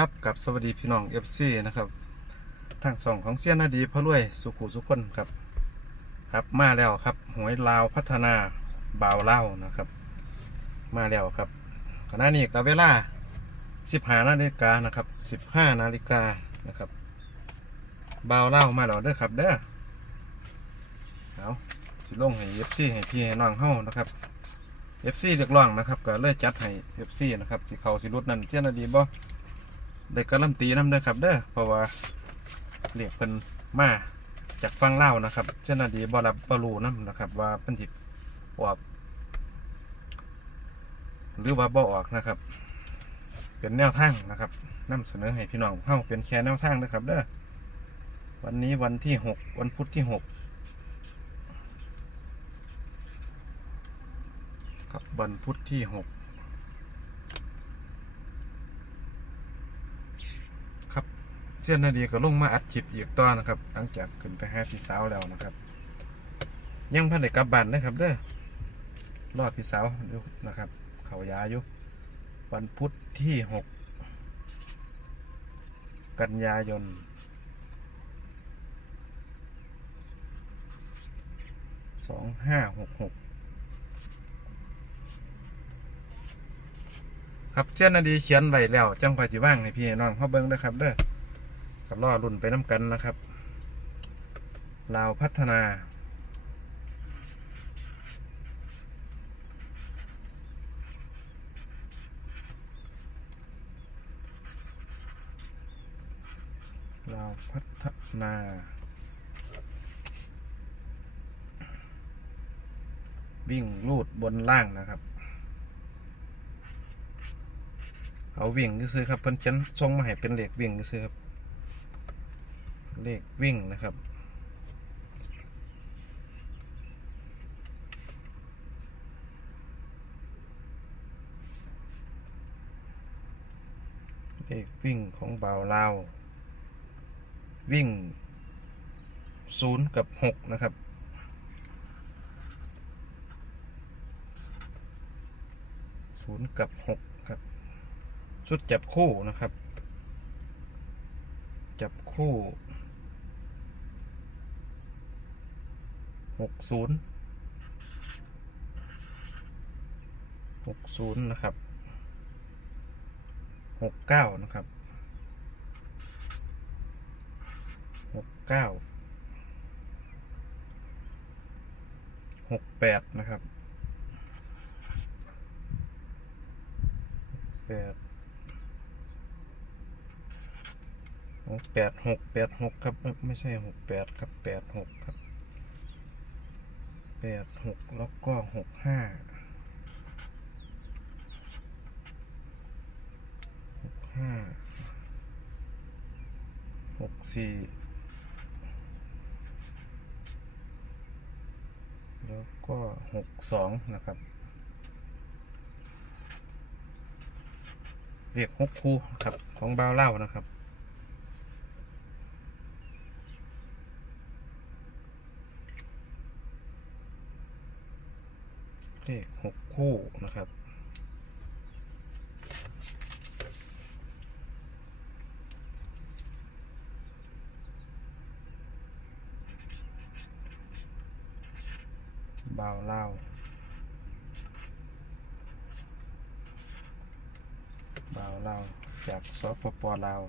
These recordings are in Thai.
ครับกับสวัสดีพี่น้อง FC นะครับทางช่องของเซียนนาดีพระรวยสุขุสุขคนครับ ครับมาแล้วครับหวยลาวพัฒนาบ่าวเล่านะครับ มาแล้วครับขณะนี้กับเวลา15นาฬิกานะครับ15นาฬิกานะครับบ่าวเล่ามาแล้วเด้อครับเด้อเอาสิลงให้ FC ให้พี่ให้น้องเฮานะครับ FC เรียกร้องนะครับก็เลยจัดให้ FC นะครับสิเขาสิรุดนั่นเซียนนาดีบ่ ได้การันตีน้ำเด้อครับเด้อเพราะว่าเรียกเพิ่นมาจากฟังเล่านะครับเจ้าหน้าที่บ่รับบรู้น้ำนะครับ ว่าเพิ่นสิออกหรือว่าบ่ออกนะครับ เป็นแนวทางนะครับนำเสนอให้พี่น้องเฮาเป็นแค่แนวทางนะครับเด้อวันนี้วันที่หกวันพุธที่หกครับวันพุธที่หก ครับ เจ้าหน้าดีก็ลงมาอัดคลิปอีกต่อนะครับ หลังจากขึ้นไปหาพี่สาวแล้วนะครับ ยังพันไดกลับบ้านนะครับเด้อรอดพี่สาวอยู่นะครับ เขายาอยู่วันพุธที่หกกันยายนสองห้าหกหกครับเจ้าหน้าดีเขียนไว้แล้วจังคอยจีว่างให้พี่น้องเขาเบิ้งนะครับเด้อ กับรอรุ่นไปน้ำกันนะครับลาวพัฒนา ลาวพัฒนา วิ่งลูดบนล่างนะครับ เอาวิ่งก็ซื้อครับเพิ่นเขียนทรงมาให้เป็นเหลขวิ่งก็ซื้อครับ เลขวิ่งนะครับเลขวิ่งของบ่าวลาว วิ่งศูนย์กับหกนะครับศูนย์กับหกครับ ชุดจับคู่นะครับ จับคู่ หกศูนย์หกศูนย์นะครับหกเก้านะครับหกเก้าหกแปดนะครับแปดหกแปดหกแปดหกครับ ไม่ไม่ใช่หกแปดครับแปดหกครับ แปดหกแล้วก็หกห้าหกห้าหกสี่แล้วก็หกสองนะครับเรียกหกคู่ครับของบ้าวเล่านะครับ เลขหกคู่นะครับ บ่าวเล่าวบ่าวเล่าวจากสปปลาว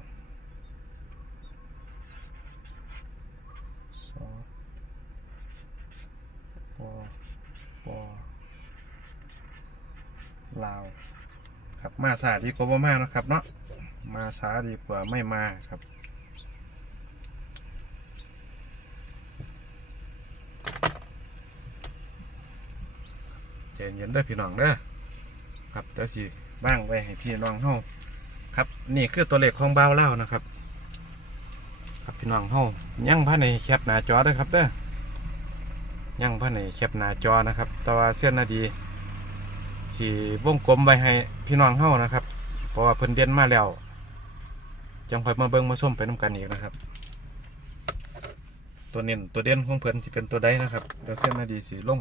สปป ลาว ครับมาสาดีกว่ามานะครับเนาะมาช้าดีกว่าไม่มาครับเจนเย็นเด้พี่น้องเด้อครับเดี๋ยวสิบ้างไว้ให้พี่น้องเฮาครับ นี่คือตัวเลขของบ้าเล่าวนะครับ ครับพี่น้องเฮายังพันในแคปหน้าจอด้อครับเด้อยังพันในแคปหน้าจอนะครับแต่ว่าเส้นนาดี สีวงกลมไว้ให้พี่น้องเข้านะครับ เพราะว่าเพิ่นเด่นมาแล้วจังคอยมาเบิ้งมาส้มไปน้ำกันอีกนะครับ ตัวเน้นตัวเด่นของเพิ่นที่เป็นตัวได้นะครับเดี๋ยวเส้นมาดีสีลง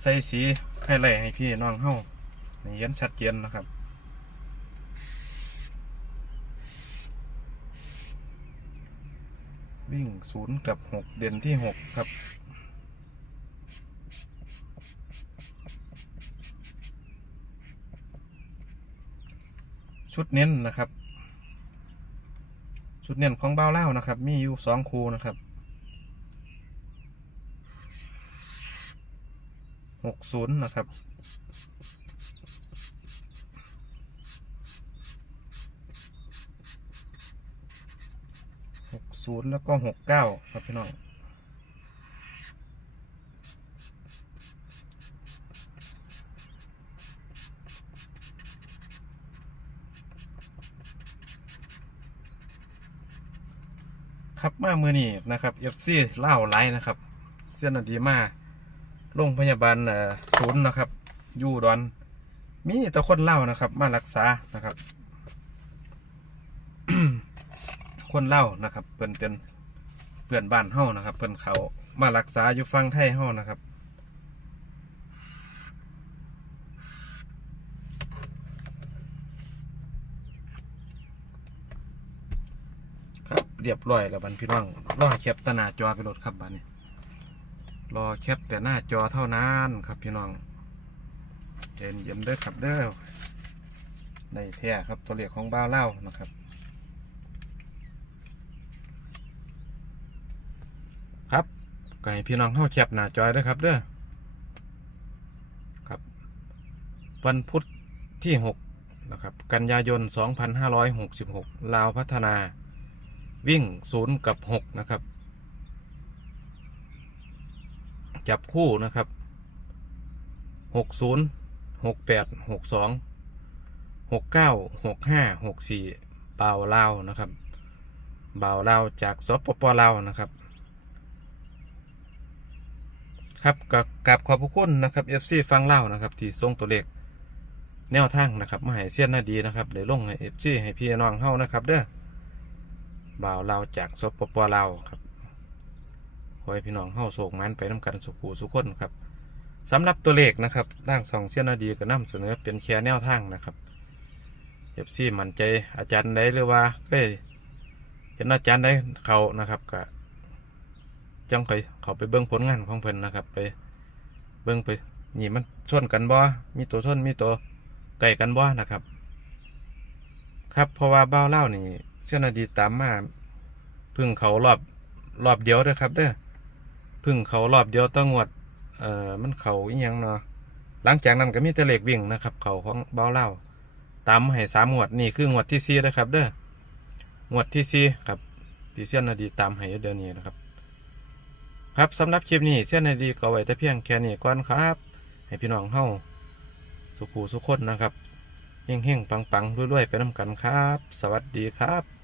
ใส่สีให้ไหลให้พี่น้องเข้าเย็นชัดเจนนะครับวิ่งศูนย์กับหกเด่นที่หกครับ ชุดเน้นนะครับ ชุดเน้นของเบ้าเล่านะครับ มีอยู่สองคูนะครับหกศูนย์นะครับหกศูนย์แล้วก็หกเก้าครับพี่น้อง ครับมามือนี้นะครับเอฟซีเล่าไลน์นะครับ เส้นนดีมาโรงพยาบาลศูนย์นะครับยูดอน มีแต่คนเล่านะครับ มารักษานะครับ คนเล่านะครับเพิ่นเป็นเพื่อนบ้านเฮ้านะครับ เพื่อนเขามารักษาอยู่ฟังไทยเฮ้านะครับ ครับ เรียบร้อยแล้วบันพี่น้องรอแคปแตหน้าจอไปโหลดครับบันนี้รอแคปแต่หน้าจอเท่านั้นครับพี่น้องเจนเย็นเด้อครับเด้อในแท้ครับตัวเลขของบ้าเล่านะครับครับก็ให้พี่น้องเข้าแคปหน้าจอยด้วยครับเด้อครับ วันพุธที่ 6 นะครับ กันยายน 2566 ลาวพัฒนา วิ่ง0กับ6นะครับ จับคู่นะครับ60 68 62 69 65 64เปล่าลานะครับเบาวลาจากสปปลานะครับ ครับกับกับขอบพระคุณนะครับ FC ฟังเล่านะครับ ที่ส่งตัวเลขแนวทางนะครับมาให้เสี้ยนหน้าดีนะครับเดี๋ยวลงให้ FC ให้พี่น้องเฮานะครับเด้อ บ่าวเราจากสปปลาครับขอให้พี่น้องเฮาโศกมันไปน้ำกันสุขูสุขคนครับสำหรับตัวเลขนะครับร่างสองเสี้ยนดีก็นำเสนอเป็นแค่แนวทางนะครับ FC มั่นใจอาจารย์ใดหรือว่าเคยเห็นอาจารย์ใดเขานะครับก็จังไปเขาไปเบิ้งผลงานของเพิ่นนะครับ ไปเบิ้งไปนี่มันชนกันบ่มีตัวชนมีตัวไก่กันบ่นะครับ ครับเพราะว่าบ้าวเล่านี่ เส้นอดีตตามมาพึ่งเขารอบรอบเดียวเด้อครับเด้อพึ่งเขารอบเดียวต้องงวด เอ่อมันเขาอีหยังเนาะหลังจากนั้นก็มีแต่เลขวิ่งนะครับ เขาของบ้าเล่าตามให้สามงวดนี่คืองวดที่สี่นะครับ เด้องวดที่สี่ครับที่เส้นอดีตตามให้เดือนนี้นะครับ ครับสำหรับคลิปนี้เส้นในดีตก็ไว้แต่เพียงแค่นี้ก่อนครับ ให้พี่น้องเฮาสุขูสุขคนนะครับ เฮงๆปังๆรวยๆ ไปน้ำกันครับ สวัสดีครับ